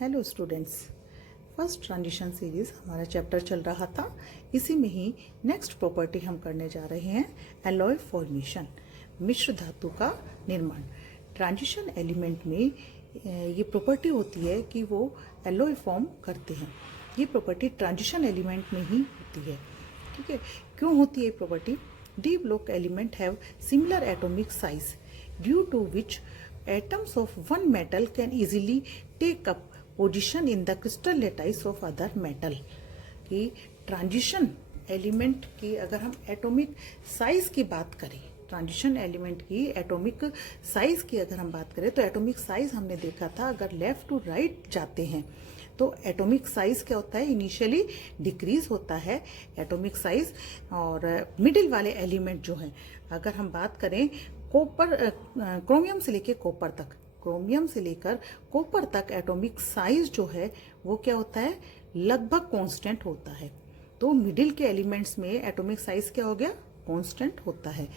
Hello students, first transition series हमारा chapter चल रहा था। इसी में ही नेक्स्ट प्रॉपर्टी हम करने जा रहे हैं एलॉय फॉर्मेशन, मिश्र धातु का निर्माण। ट्रांजिशन एलिमेंट में ये प्रॉपर्टी होती है कि वो एलॉय फॉर्म करते हैं। ये प्रॉपर्टी ट्रांजिशन एलिमेंट में ही होती है। ठीक है, क्यों होती है property? D block element have similar atomic size due to which atoms of one metal can easily take up position in the crystal lattice of other metal। कि ट्रांजिशन एलिमेंट की अगर हम एटॉमिक साइज की बात करें, transition element की atomic size की अगर हम बात करें तो एटॉमिक साइज हमने देखा था, अगर लेफ्ट टू राइट जाते हैं तो एटॉमिक साइज क्या होता है? इनिशियली डिक्रीज होता है एटॉमिक साइज। और मिडिल वाले एलिमेंट जो हैं, अगर हम बात करें कॉपर, क्रोमियम से लेकर कॉपर तक, क्रोमियम से लेकर कॉपर तक एटॉमिक साइज जो है वो क्या होता है? लगभग कांस्टेंट होता है। तो मिडिल के एलिमेंट्स में एटॉमिक साइज क्या हो गया? कांस्टेंट होता है।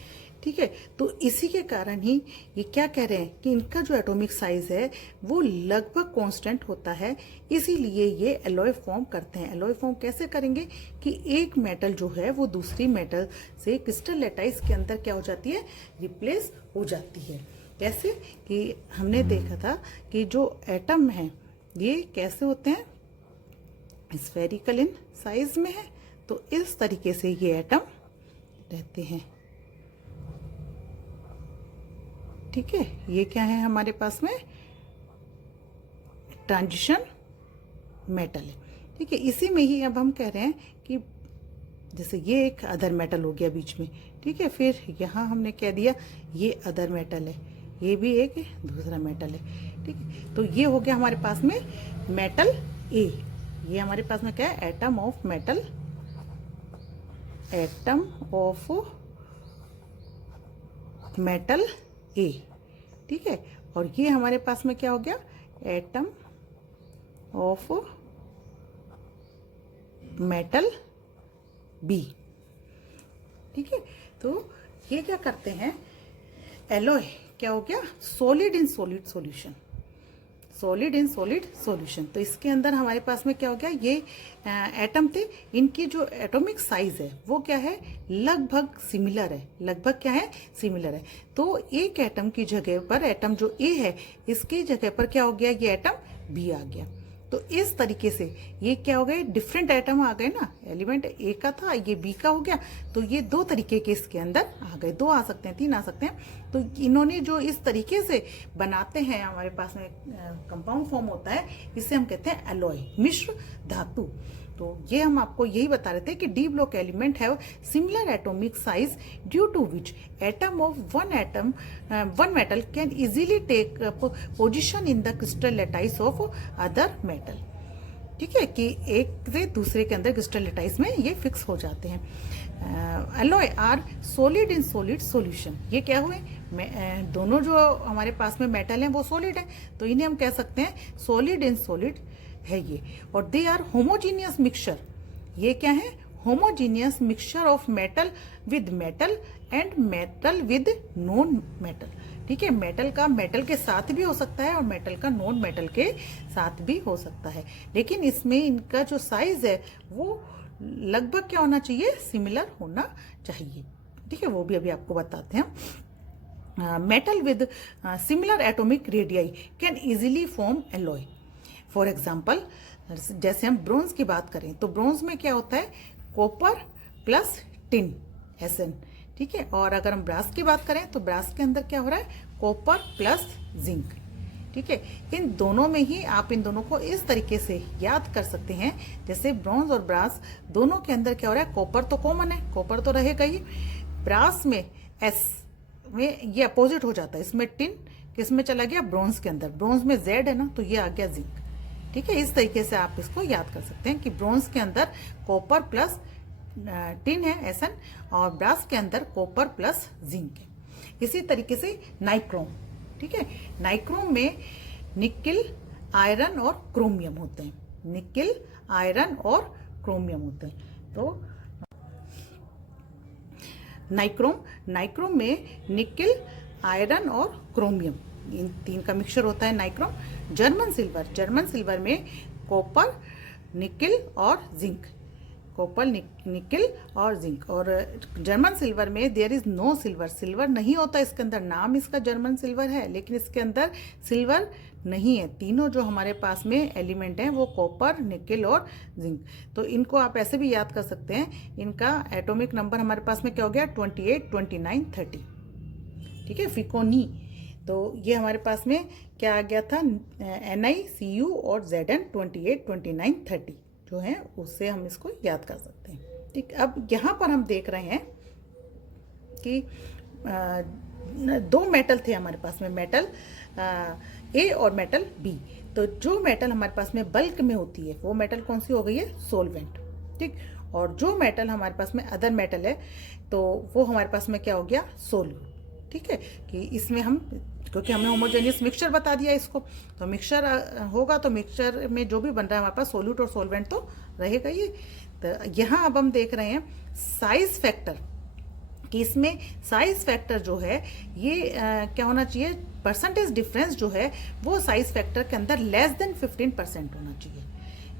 ठीक है, तो इसी के कारण ही ये क्या कह रहे हैं कि इनका जो एटॉमिक साइज है वो लगभग कांस्टेंट होता है, इसीलिए ये एलॉय फॉर्म करते हैं। एलॉय फॉर्म कैसे करेंगे कि एक मेटल जो है वो दूसरी मेटल से क्रिस्टल लैटाइस के अंदर क्या हो जाती है? रिप्लेस हो जाती है। कैसे? कि हमने देखा था कि जो एटम है ये कैसे होते हैं? स्फेरिकल इन साइज में है, तो इस तरीके से ये एटम रहते हैं। ठीक है, ये क्या है हमारे पास में? ट्रांजिशन मेटल है। ठीक है, इसी में ही अब हम कह रहे हैं कि जैसे ये एक अदर मेटल हो गया बीच में। ठीक है, फिर यहाँ हमने कह दिया ये अदर मेटल है, ये भी एक दूसरा मेटल है। ठीक है, तो ये हो गया हमारे पास में मेटल ए। ये हमारे पास में क्या है? Atom of metal, atom of metal A. ठीक है, और ये हमारे पास में क्या हो गया? Atom of metal B. ठीक है, तो ये क्या करते हैं? एलॉय क्या हो गया? Solid in solid solution, solid in solid solution. तो इसके अंदर हमारे पास में क्या हो गया? ये एटम थे, इनकी जो एटॉमिक साइज है वो क्या है? लगभग सिमिलर है। लगभग क्या है? सिमिलर है। तो एक एटम की जगह पर, एटम जो ए है इसकी जगह पर क्या हो गया? ये एटम बी आ गया। तो इस तरीके से ये क्या हो गए? डिफरेंट एटम आ गए ना। एलिमेंट ए का था, ये बी का हो गया, तो ये दो तरीके के इसके अंदर आ गए। दो आ सकते हैं, तीन आ सकते हैं। तो इन्होंने जो इस तरीके से बनाते हैं, हमारे पास में कंपाउंड फॉर्म होता है, इसे हम कहते हैं एलॉय, मिश्र धातु। तो ये हम आपको यही बता रहे थे कि D block element have similar atomic size due to which atom of one metal can easily take position in the crystal lattice of other metal. ठीक है, कि एक से दूसरे के अंदर क्रिस्टल लैटाइस में ये फिक्स हो जाते हैं। Alloy are solid in solid solution. ये क्या हुए? दोनों जो हमारे पास में मेटल हैं वो सॉलिड है, तो इन्हें हम कह सकते हैं सॉलिड इन सॉलिड है ये। और दे आर होमोजीनियस मिक्सचर। ये क्या है? Homogeneous mixture of metal with metal and metal with non metal. ठीक है, मेटल का मेटल के साथ भी हो सकता है और मेटल का नॉन मेटल के साथ भी हो सकता है, लेकिन इसमें इनका जो साइज है वो लगभग क्या होना चाहिए? सिमिलर होना चाहिए। ठीक है, वो भी अभी आपको बताते हैं। Metal with similar atomic radii can easily form alloy. For example, जैसे हम ब्रोंज की बात करें तो ब्रोंज में क्या होता है? Copper plus tin, Sn। ठीक है, और अगर हम ब्रास की बात करें तो ब्रास के अंदर क्या हो रहा है? Copper plus zinc. ठीक है, इन दोनों में ही आप इन दोनों को इस तरीके से याद कर सकते हैं, जैसे ब्रॉन्ज और ब्रास दोनों के अंदर क्या हो रहा है? कॉपर तो कॉमन है, कॉपर तो रहेगा ही। ब्रास में S में ये अपोजिट हो जाता है, इसमें टिन किस में चला गया? ब्रॉन्ज के अंदर। ब्रॉन्ज में Z है ना, तो ये आ गया जिंक। ठीक है, इस तरीके से आप इसको याद कर सकते हैं कि ब्रॉन्ज के अंदर कॉपर प्लस टिन है Sn, और ब्रास के अंदर कॉपर प्लस जिंक है। इसी तरीके से नाइक्रोम। ठीक है, नाइक्रोम में निकिल, आयरन और क्रोमियम होते हैं। निकिल, आयरन और क्रोमियम होते हैं। तो नाइक्रोम में निकिल, आयरन और क्रोमियम इन 3 का मिक्सचर होता है नाइक्रोम। जर्मन सिल्वर में कॉपर, निकिल और जिंक, कॉपर, निकिल और जिंक। और जर्मन सिल्वर में there is no silver, silver नहीं होता इसके अंदर, नाम इसका जर्मन सिल्वर है लेकिन इसके अंदर सिल्वर नहीं है। तीनों जो हमारे पास में एलिमेंट हैं वो कॉपर, निकिल और जिंक। तो इनको आप ऐसे भी याद कर सकते हैं, इनका एटॉमिक नंबर हमारे पास में क्या हो गया 28, 29, 30। ठीक है, फिकोनी। तो ये हमारे पास में क्या आ गया था, NiCu और Zn 28, 29, 30 जो है, उससे हम इसको याद कर सकते हैं। ठीक, अब यहाँ पर हम देख रहे हैं कि 2 मेटल थे हमारे पास में, मेटल A और मेटल B। तो जो मेटल हमारे पास में बल्क में होती है वो मेटल कौन सी हो गई है, सोलवेंट। ठीक, और जो मेटल हमारे पास में अदर मेटल है तो वो हमारे पास में क्या हो गया, सोल्यूट। ठीक है, कि इसमें हम, क्योंकि हमने होमोजेनियस मिक्सचर बता दिया इसको, तो मिक्सचर होगा तो मिक्सचर में जो भी बन रहा है हमारे पास सोल्यूट और सोलवेंट तो रहेगा ही। तो यहाँ अब हम देख रहे हैं साइज फैक्टर, कि इसमें साइज फैक्टर जो है ये क्या होना चाहिए, परसेंटेज डिफरेंस जो है वो साइज फैक्टर के अंदर लेस देन 15% होना चाहिए।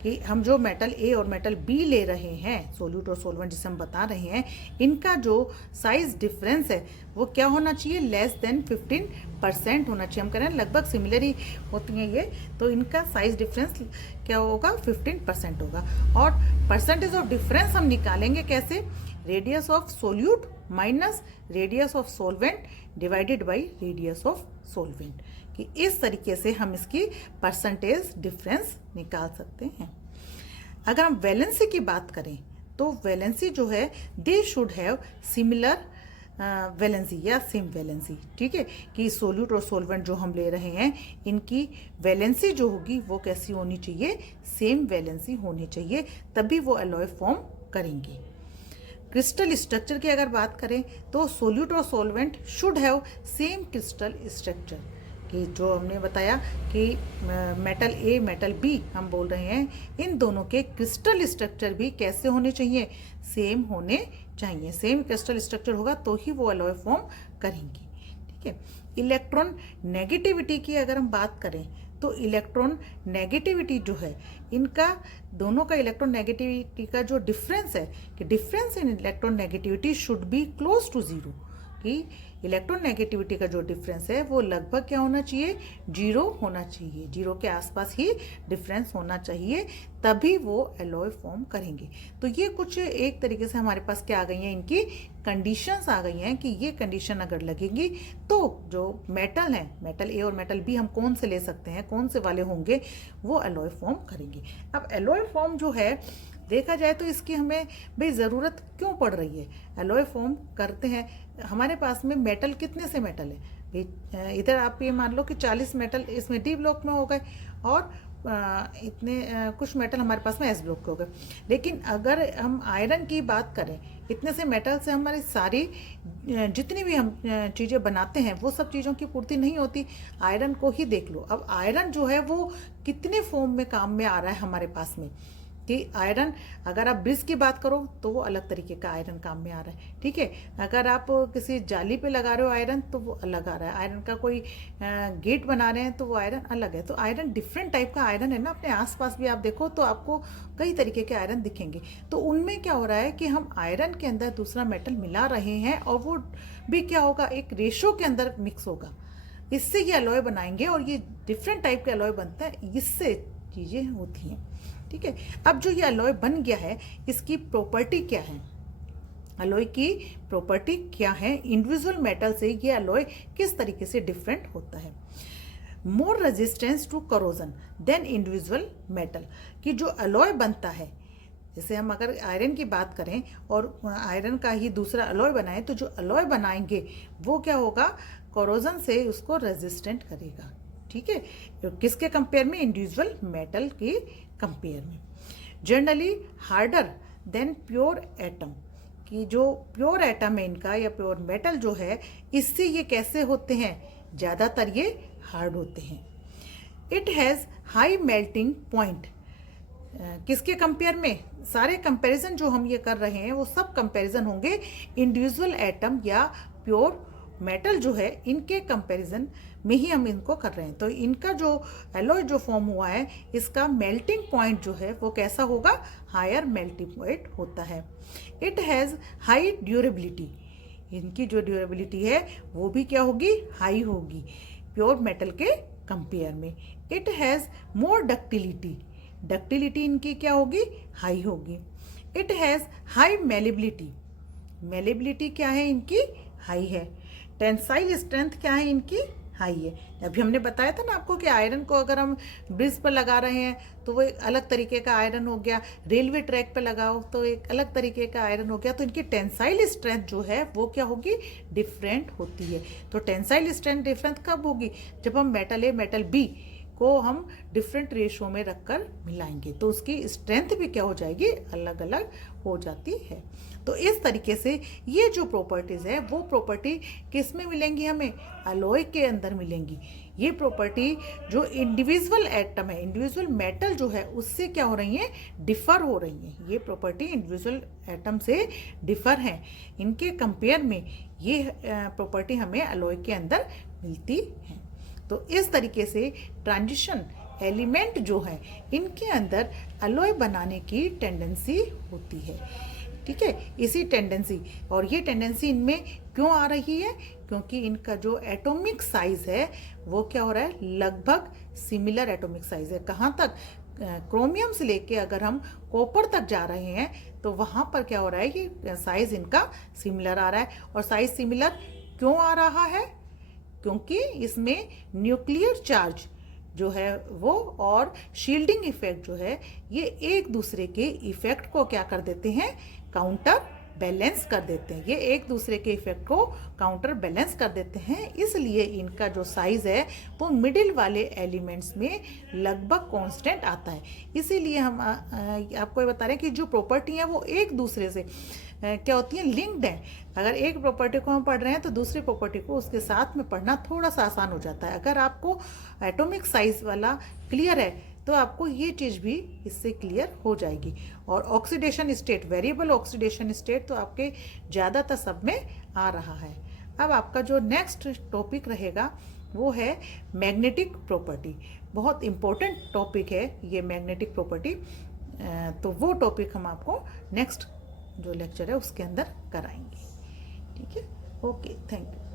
कि हम जो मेटल ए और मेटल बी ले रहे हैं, सोल्यूट और सोलवेंट जिसे हम बता रहे हैं, इनका जो साइज डिफरेंस है वो क्या होना चाहिए, लेस देन 15% होना चाहिए। हम कह रहे हैं लगभग सिमिलर ही होती हैं ये, तो इनका साइज डिफरेंस क्या होगा, 15% होगा। और परसेंटेज ऑफ डिफरेंस हम निकालेंगे कैसे, radius of solute minus radius of solvent divided by radius of solvent, कि इस तरीके से हम इसकी परसेंटेज डिफरेंस निकाल सकते हैं। अगर हम वैलेंसी की बात करें तो वैलेंसी जो है, they should have similar valency या सेम वैलेंसी। ठीक है, कि सोल्यूट और सोलवेंट जो हम ले रहे हैं इनकी वैलेंसी जो होगी वो कैसी होनी चाहिए, सेम वैलेंसी होनी चाहिए, तभी वो एलॉय फॉर्म करेंगे। क्रिस्टल स्ट्रक्चर की अगर बात करें तो सोल्यूट और solvent should have same crystal structure, कि जो हमने बताया कि मेटल ए मेटल बी हम बोल रहे हैं, इन दोनों के क्रिस्टल स्ट्रक्चर भी कैसे होने चाहिए, सेम होने चाहिए। सेम क्रिस्टल स्ट्रक्चर होगा तो ही वो एलॉय फॉर्म करेंगी। ठीक है, इलेक्ट्रॉन नेगेटिविटी की अगर हम बात करें तो इलेक्ट्रॉन नेगेटिविटी जो है, इनका दोनों का इलेक्ट्रॉन नेगेटिविटी का जो डिफरेंस है, कि difference in electron negativity should be close to 0, कि इलेक्ट्रॉन नेगेटिविटी का जो डिफरेंस है वो लगभग क्या होना चाहिए, 0 होना चाहिए, 0 के आसपास ही डिफरेंस होना चाहिए, तभी वो एलॉय फॉर्म करेंगे। तो ये कुछ एक तरीके से हमारे पास क्या आ गई हैं, इनकी कंडीशंस आ गई हैं, कि ये कंडीशन अगर लगेगी तो जो मेटल है, मेटल ए और मेटल बी हम कौन से ले सकते हैं, कौन से वाले होंगे, वो एलॉय फॉर्म करेंगे। अब एलॉय फॉर्म जो है देखा जाए तो इसकी हमें भाई ज़रूरत क्यों पड़ रही है, एलॉय फॉर्म करते हैं, हमारे पास में मेटल कितने से मेटल है भाई, इधर आप ये मान लो कि 40 मेटल इसमें डी ब्लॉक में हो गए और इतने कुछ मेटल हमारे पास में एस ब्लॉक के हो गए। लेकिन अगर हम आयरन की बात करें, इतने से मेटल से हमारी सारी जितनी भी हम चीज़ें बनाते हैं वो सब चीज़ों की पूर्ति नहीं होती। आयरन को ही देख लो, अब आयरन जो है वो कितने फॉर्म में काम में आ रहा है हमारे पास में, कि आयरन अगर आप ब्रिज की बात करो तो वो अलग तरीके का आयरन काम में आ रहा है। ठीक है, अगर आप किसी जाली पे लगा रहे हो आयरन तो वो अलग आ रहा है, आयरन का कोई गेट बना रहे हैं तो वो आयरन अलग है। तो आयरन डिफरेंट टाइप का आयरन है ना, अपने आसपास भी आप देखो तो आपको कई तरीके के आयरन दिखेंगे। तो उनमें क्या हो रहा है कि हम आयरन के अंदर दूसरा मेटल मिला रहे हैं और वो भी क्या होगा, एक रेशो के अंदर मिक्स होगा, इससे ये अलॉय बनाएंगे और ये डिफरेंट टाइप के अलॉय बनते हैं, इससे चीज़ें होती हैं। ठीक है, अब जो ये अलॉय बन गया है इसकी प्रॉपर्टी क्या है, अलॉय की प्रॉपर्टी क्या है, इंडिविजुअल मेटल से ये अलॉय किस तरीके से डिफरेंट होता है। More resistance to corrosion than individual metal, कि जो अलॉय बनता है, जैसे हम अगर आयरन की बात करें और आयरन का ही दूसरा अलॉय बनाए तो जो अलॉय बनाएंगे वो क्या होगा, कोरोजन से उसको रेजिस्टेंट करेगा। ठीक है, किसके कंपेयर में, इंडिविजुअल मेटल के कंपेयर में। Generally harder than pure atom, कि जो प्योर एटम है इनका या प्योर मेटल जो है, इससे ये कैसे होते हैं, ज़्यादातर ये हार्ड होते हैं। It has high melting point, किसके कंपेयर में, सारे कंपैरिजन जो हम ये कर रहे हैं वो सब कंपैरिजन होंगे इंडिविजुअल एटम या प्योर मेटल जो है इनके कंपैरिजन में ही हम इनको कर रहे हैं। तो इनका जो एलॉय जो फॉर्म हुआ है, इसका मेल्टिंग पॉइंट जो है वो कैसा होगा, हायर मेल्टिंग पॉइंट होता है। इट हैज़ हाई ड्यूरेबिलिटी, इनकी जो ड्यूरेबिलिटी है वो भी क्या होगी, हाई होगी प्योर मेटल के कंपेयर में। It has more ductility, ductility इनकी क्या होगी, हाई होगी। It has high malleability, malleability क्या है इनकी, हाई है। टेंसाइल स्ट्रेंथ क्या है इनकी, हाई है। अभी हमने बताया था ना आपको कि आयरन को अगर हम ब्रिज पर लगा रहे हैं तो वो एक अलग तरीके का आयरन हो गया, रेलवे ट्रैक पे लगाओ तो एक अलग तरीके का आयरन हो गया। तो इनकी टेंसाइल स्ट्रेंथ जो है वो क्या होगी, डिफरेंट होती है। तो टेंसाइल स्ट्रेंथ डिफरेंट कब होगी, जब हम मेटल ए मेटल बी को हम डिफरेंट रेशो में रखकर मिलाएंगे तो उसकी स्ट्रेंथ भी क्या हो जाएगी, अलग अलग हो जाती है। तो इस तरीके से ये जो प्रॉपर्टीज़ है वो प्रॉपर्टी किस में मिलेंगी, हमें अलॉय के अंदर मिलेंगी। ये प्रॉपर्टी जो इंडिविजुअल एटम है, इंडिविजुअल मेटल जो है उससे क्या हो रही है, डिफर हो रही है। ये प्रॉपर्टी इंडिविजुअल एटम से डिफर हैं, इनके कंपेयर में ये प्रॉपर्टी हमें अलॉय के अंदर मिलती है। तो इस तरीके से ट्रांजिशन एलिमेंट जो है इनके अंदर अलॉय बनाने की टेंडेंसी होती है। ठीक है, इसी टेंडेंसी, और ये टेंडेंसी इनमें क्यों आ रही है, क्योंकि इनका जो एटॉमिक साइज है वो क्या हो रहा है, लगभग सिमिलर एटॉमिक साइज है। कहाँ तक, क्रोमियम से लेके अगर हम कॉपर तक जा रहे हैं तो वहाँ पर क्या हो रहा है कि साइज इनका सिमिलर आ रहा है। और साइज सिमिलर क्यों आ रहा है, क्योंकि इसमें न्यूक्लियर चार्ज जो है वो और शील्डिंग इफेक्ट जो है ये एक दूसरे के इफेक्ट को क्या कर देते हैं, काउंटर बैलेंस कर देते हैं। ये एक दूसरे के इफेक्ट को काउंटर बैलेंस कर देते हैं, इसलिए इनका जो साइज है वो मिडिल वाले एलिमेंट्स में लगभग कांस्टेंट आता है। इसीलिए हम आपको ये बता रहे हैं कि जो प्रॉपर्टी है वो एक दूसरे से क्या होती है, लिंक्ड है। अगर एक प्रॉपर्टी को हम पढ़ रहे हैं तो दूसरी प्रॉपर्टी को उसके साथ में पढ़ना थोड़ा सा आसान हो जाता है। अगर आपको एटॉमिक साइज वाला क्लियर है तो आपको ये चीज़ भी इससे क्लियर हो जाएगी। और oxidation state, variable oxidation state तो आपके ज़्यादातर सब में आ रहा है। अब आपका जो नेक्स्ट टॉपिक रहेगा वो है मैग्नेटिक प्रॉपर्टी। बहुत इम्पोर्टेंट टॉपिक है ये मैग्नेटिक प्रॉपर्टी। तो वो टॉपिक हम आपको नेक्स्ट जो लेक्चर है उसके अंदर कराएंगे। ठीक है, ओके, थैंक यू।